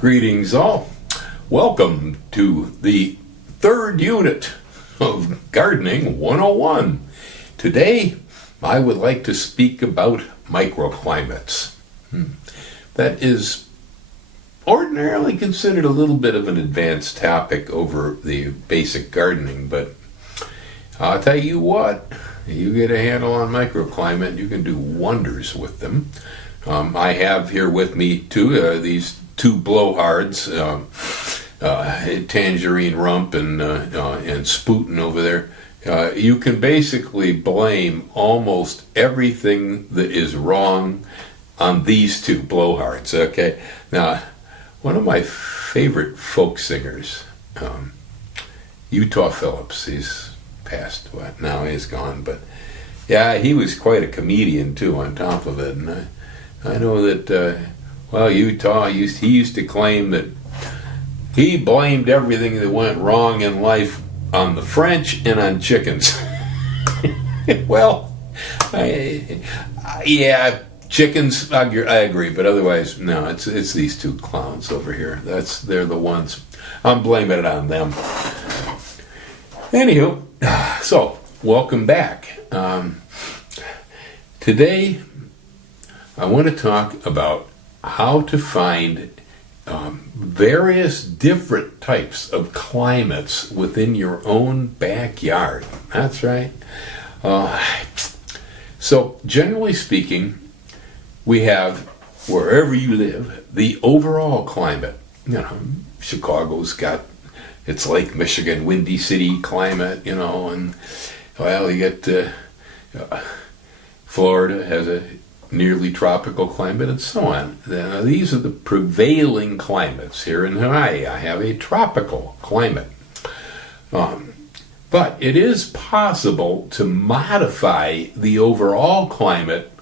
Greetings all. Welcome to the third unit of Gardening 101. Today, I would like to speak about microclimates. That is ordinarily considered a little bit of an advanced topic over the basic gardening, but I'll tell you what, you get a handle on microclimate, you can do wonders with them. I have here with me these two blowhards, Tangerine Rump and Spootin over there. You can basically blame almost everything that is wrong on these two blowhards. Okay, now one of my favorite folk singers, Utah Phillips. He's passed. Now he's gone, but yeah, he was quite a comedian too. On top of it, and I know that. Utah he used to claim that he blamed everything that went wrong in life on the French and on chickens. Well, yeah, chickens, I agree, but otherwise, no, it's these two clowns over here. They're the ones. I'm blaming it on them. Anywho, so welcome back. Today, I want to talk about how to find various different types of climates within your own backyard. That's right. So generally speaking, we have, wherever you live, the overall climate. Chicago's got its Lake Michigan, Windy City climate, and you get Florida has a nearly tropical climate, and so on. Now, these are the prevailing climates. Here in Hawaii, I have a tropical climate. But it is possible to modify the overall climate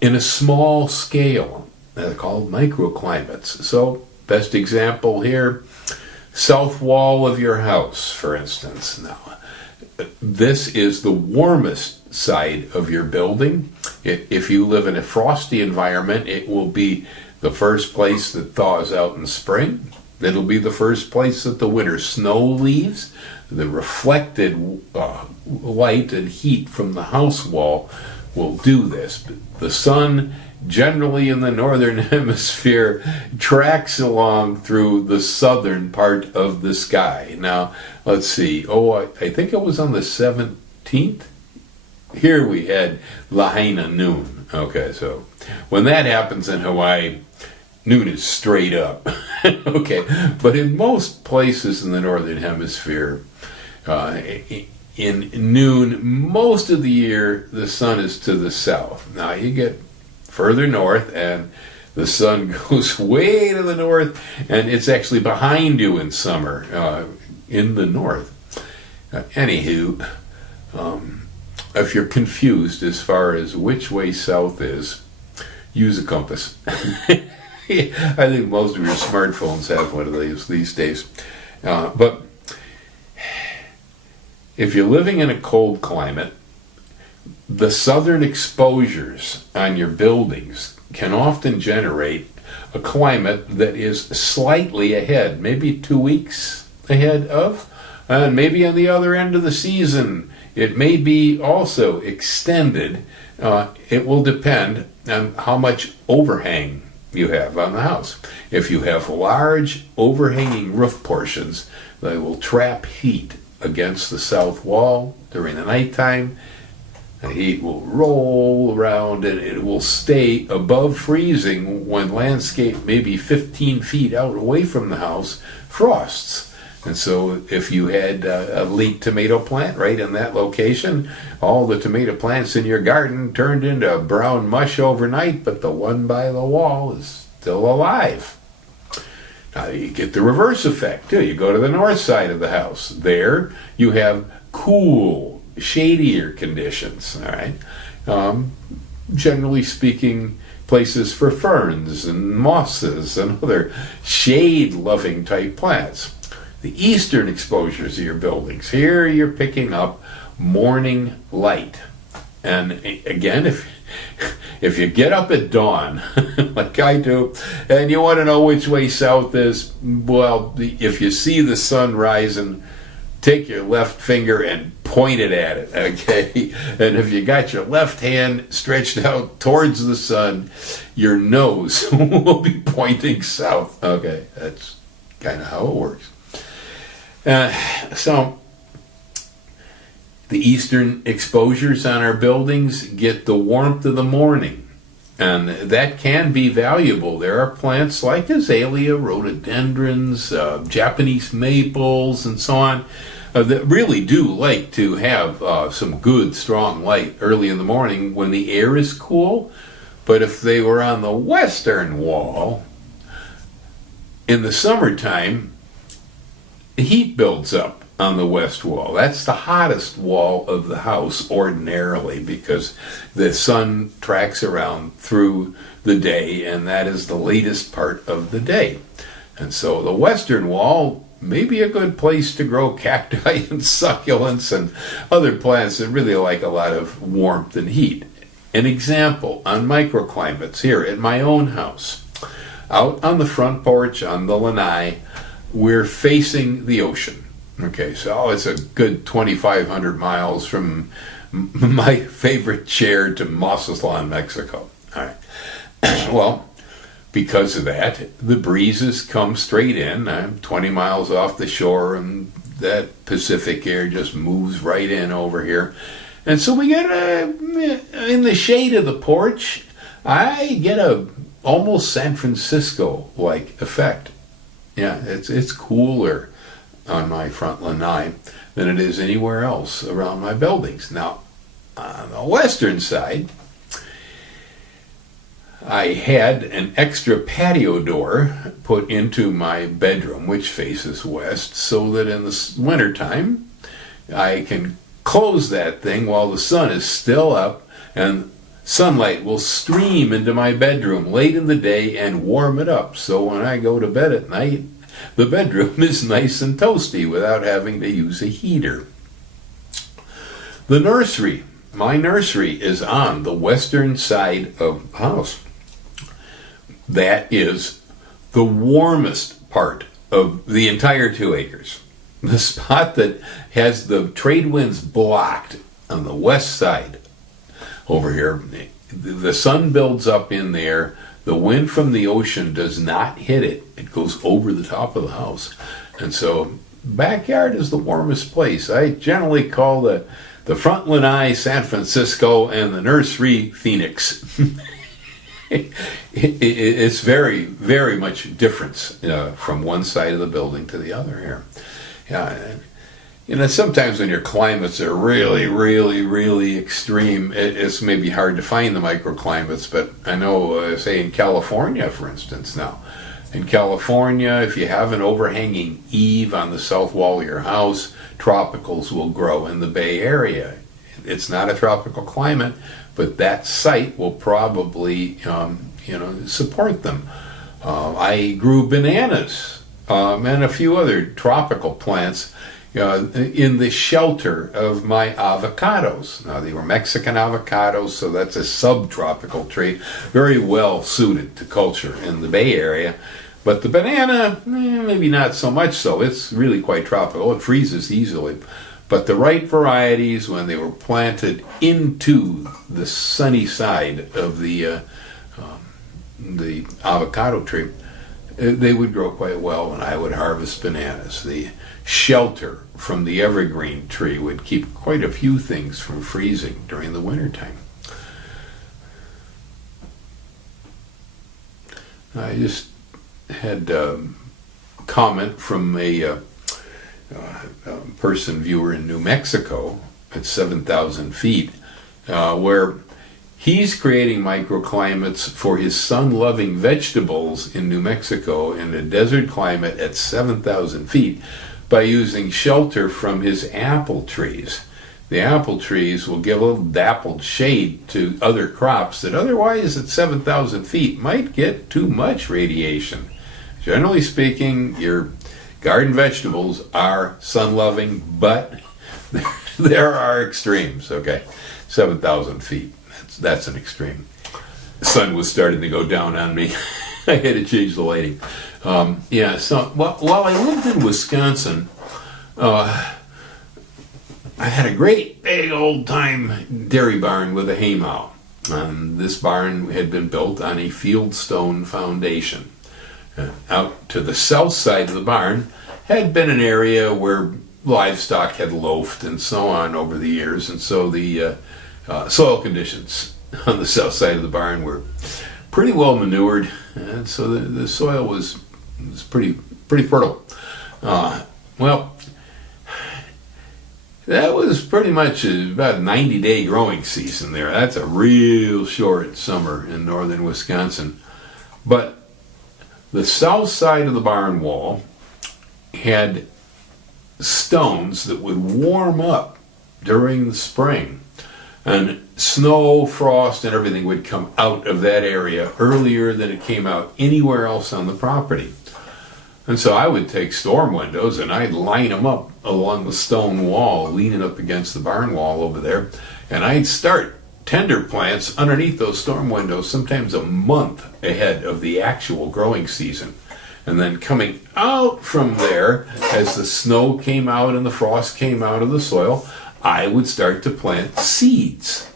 in a small scale. They're called microclimates. So, best example here, south wall of your house, for instance. Now, this is the warmest side of your building. If you live in a frosty environment, it will be the first place that thaws out in spring. It'll be the first place that the winter snow leaves. The reflected light and heat from the house wall will do this. The sun, generally in the northern hemisphere, tracks along through the southern part of the sky. Now, let's see. I think it was on the 17th. Here we had Lahaina noon. Okay, so when that happens in Hawaii, noon is straight up. Okay, but in most places in the northern hemisphere, in noon, most of the year, the sun is to the south. Now you get further north, and the sun goes way to the north, and it's actually behind you in summer in the north. Anywho, if you're confused as far as which way south is, use a compass. I think most of your smartphones have one of these days. But if you're living in a cold climate, the southern exposures on your buildings can often generate a climate that is slightly ahead, maybe 2 weeks ahead of, and maybe on the other end of the season, it may be also extended. It will depend on how much overhang you have on the house. If you have large overhanging roof portions, they will trap heat against the south wall during the nighttime. The heat will roll around and it will stay above freezing when landscape maybe 15 feet out away from the house frosts. And so if you had a leek tomato plant right in that location, all the tomato plants in your garden turned into brown mush overnight, but the one by the wall is still alive. Now you get the reverse effect too. You go to the north side of the house. There you have cool, shadier conditions. All right. Generally speaking, places for ferns and mosses and other shade-loving type plants. The eastern exposures of your buildings, here you're picking up morning light. And again, if you get up at dawn, like I do, and you want to know which way south is, well, if you see the sun rising, take your left finger and point it at it, okay? And if you got your left hand stretched out towards the sun, your nose will be pointing south. Okay, that's kind of how it works. So the eastern exposures on our buildings get the warmth of the morning, and that can be valuable. There are plants like azalea, rhododendrons, Japanese maples, and so on, that really do like to have some good strong light early in the morning when the air is cool. But if they were on the western wall, in the summertime, the heat builds up on the west wall. That's the hottest wall of the house ordinarily, because the sun tracks around through the day, and that is the latest part of the day. And so the western wall may be a good place to grow cacti and succulents and other plants that really like a lot of warmth and heat. An example on microclimates here at my own house. Out on the front porch on the lanai, we're facing the ocean. Okay, so it's a good 2,500 miles from my favorite chair to Mazatlan, Mexico. All right. Well, because of that, the breezes come straight in. I'm 20 miles off the shore, and that Pacific air just moves right in over here. And so we get in the shade of the porch, I get a almost San Francisco-like effect. Yeah, it's cooler on my front lanai than it is anywhere else around my buildings. Now, on the western side, I had an extra patio door put into my bedroom, which faces west, so that in the wintertime, I can close that thing while the sun is still up, and sunlight will stream into my bedroom late in the day and warm it up. So when I go to bed at night, the bedroom is nice and toasty without having to use a heater. The nursery, my nursery, is on the western side of the house. That is the warmest part of the entire 2 acres. The spot that has the trade winds blocked on the west side over here, the sun builds up in there. The wind from the ocean does not hit it. It goes over the top of the house. And so backyard is the warmest place. I generally call the front lanai San Francisco and the nursery Phoenix. It's very, very much difference from one side of the building to the other here. Yeah, sometimes when your climates are really, really, really extreme, it's maybe hard to find the microclimates. But I know, say in California, for instance, now. In California, if you have an overhanging eave on the south wall of your house, tropicals will grow in the Bay Area. It's not a tropical climate, but that site will probably, support them. I grew bananas and a few other tropical plants in the shelter of my avocados. Now, they were Mexican avocados, so that's a subtropical tree, very well suited to culture in the Bay Area. But the banana, maybe not so much so. It's really quite tropical. It freezes easily. But the right varieties, when they were planted into the sunny side of the avocado tree, they would grow quite well, and I would harvest bananas. The shelter from the evergreen tree would keep quite a few things from freezing during the wintertime. I just had a comment from a person viewer in New Mexico at 7,000 feet, where he's creating microclimates for his sun-loving vegetables in New Mexico in a desert climate at 7,000 feet by using shelter from his apple trees. The apple trees will give a little dappled shade to other crops that otherwise at 7,000 feet might get too much radiation. Generally speaking, your garden vegetables are sun-loving, but there are extremes, okay? 7,000 feet, that's an extreme. The sun was starting to go down on me. I had to change the lighting. So while I lived in Wisconsin, I had a great big old time dairy barn with a haymow. This barn had been built on a fieldstone foundation. Out to the south side of the barn had been an area where livestock had loafed and so on over the years, and so the soil conditions on the south side of the barn were pretty well manured, and so the soil was pretty fertile. That was pretty much about a 90-day growing season there. That's a real short summer in northern Wisconsin. But the south side of the barn wall had stones that would warm up during the spring. And snow, frost, and everything would come out of that area earlier than it came out anywhere else on the property. And so I would take storm windows and I'd line them up along the stone wall, leaning up against the barn wall over there, and I'd start tender plants underneath those storm windows, sometimes a month ahead of the actual growing season. And then coming out from there, as the snow came out and the frost came out of the soil, I would start to plant seeds.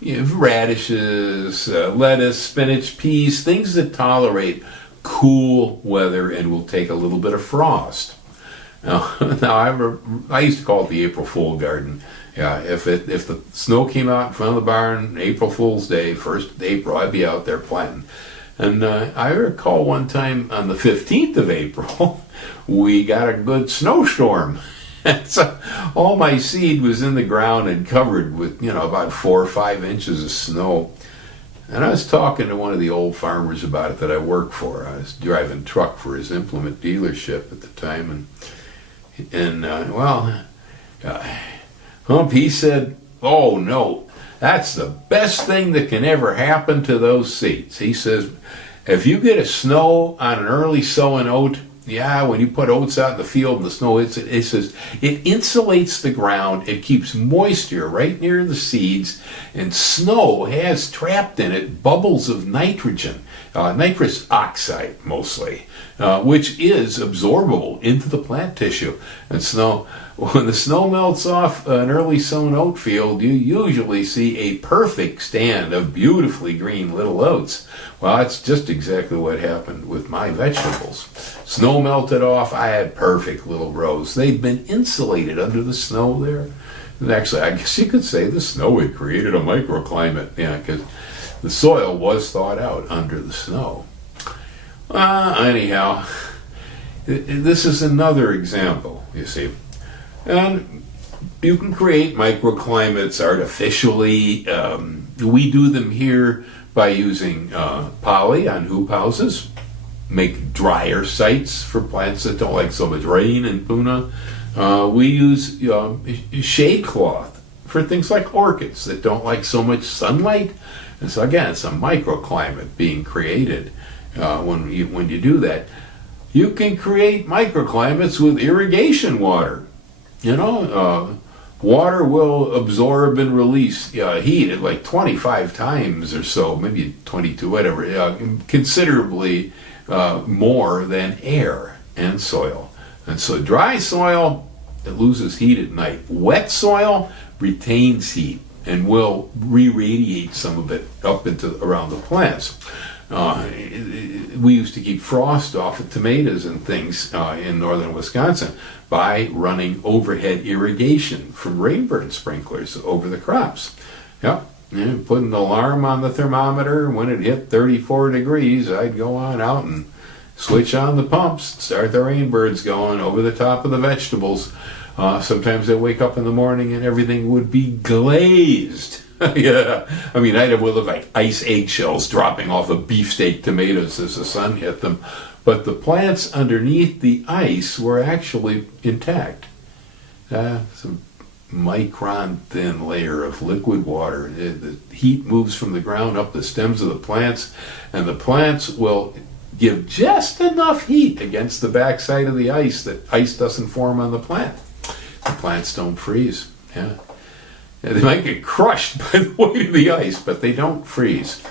Radishes, lettuce, spinach, peas, things that tolerate cool weather and will take a little bit of frost. Now I used to call it the April Fool garden. Yeah, if the snow came out in front of the barn, April Fool's Day, 1st of April, I'd be out there planting. And I recall one time on the 15th of April, we got a good snowstorm. And so all my seed was in the ground and covered with, about 4 or 5 inches of snow. And I was talking to one of the old farmers about it that I worked for. I was driving truck for his implement dealership at the time, he said, "Oh no, that's the best thing that can ever happen to those seeds." He says, "If you get a snow on an early sowing oat, when you put oats out in the field and the snow hits it, it says it insulates the ground, it keeps moisture right near the seeds, and snow has trapped in it bubbles of nitrogen, nitrous oxide mostly, which is absorbable into the plant tissue. And when the snow melts off an early sown oat field, you usually see a perfect stand of beautifully green little oats." Well, that's just exactly what happened with my vegetables. Snow melted off, I had perfect little rows. They'd been insulated under the snow there. And actually, I guess you could say the snow had created a microclimate, because the soil was thawed out under the snow. Anyhow, this is another example, you see. And you can create microclimates artificially. We do them here by using poly on hoop houses, make drier sites for plants that don't like so much rain in Puna. We use shade cloth for things like orchids that don't like so much sunlight. And so again, it's a microclimate being created when you do that. You can create microclimates with irrigation water. Water will absorb and release heat at like 25 times or so, maybe 22, whatever, considerably more than air and soil. And so dry soil, it loses heat at night. Wet soil retains heat and will re-radiate some of it up around the plants. We used to keep frost off of tomatoes and things in northern Wisconsin by running overhead irrigation from rainbird sprinklers over the crops. And put an alarm on the thermometer. When it hit 34 degrees, I'd go on out and switch on the pumps, start the rainbirds going over the top of the vegetables. Sometimes I'd wake up in the morning and everything would be glazed. Yeah, I'd have like ice eggshells dropping off of beefsteak tomatoes as the sun hit them. But the plants underneath the ice were actually intact. Some micron thin layer of liquid water. The heat moves from the ground up the stems of the plants, and the plants will give just enough heat against the backside of the ice that ice doesn't form on the plant. The plants don't freeze. They might get crushed by the weight of the ice, but they don't freeze.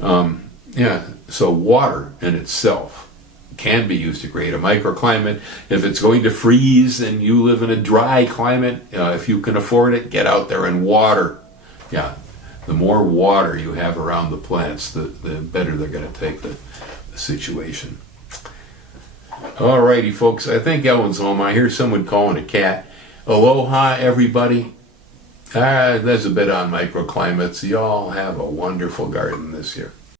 Yeah, so water in itself can be used to create a microclimate. If it's going to freeze and you live in a dry climate, if you can afford it, get out there and water. Yeah, the more water you have around the plants, the better they're going to take the situation. Alrighty, folks, I think Ellen's home. I hear someone calling a cat. Aloha, everybody. That's a bit on microclimates. Y'all have a wonderful garden this year.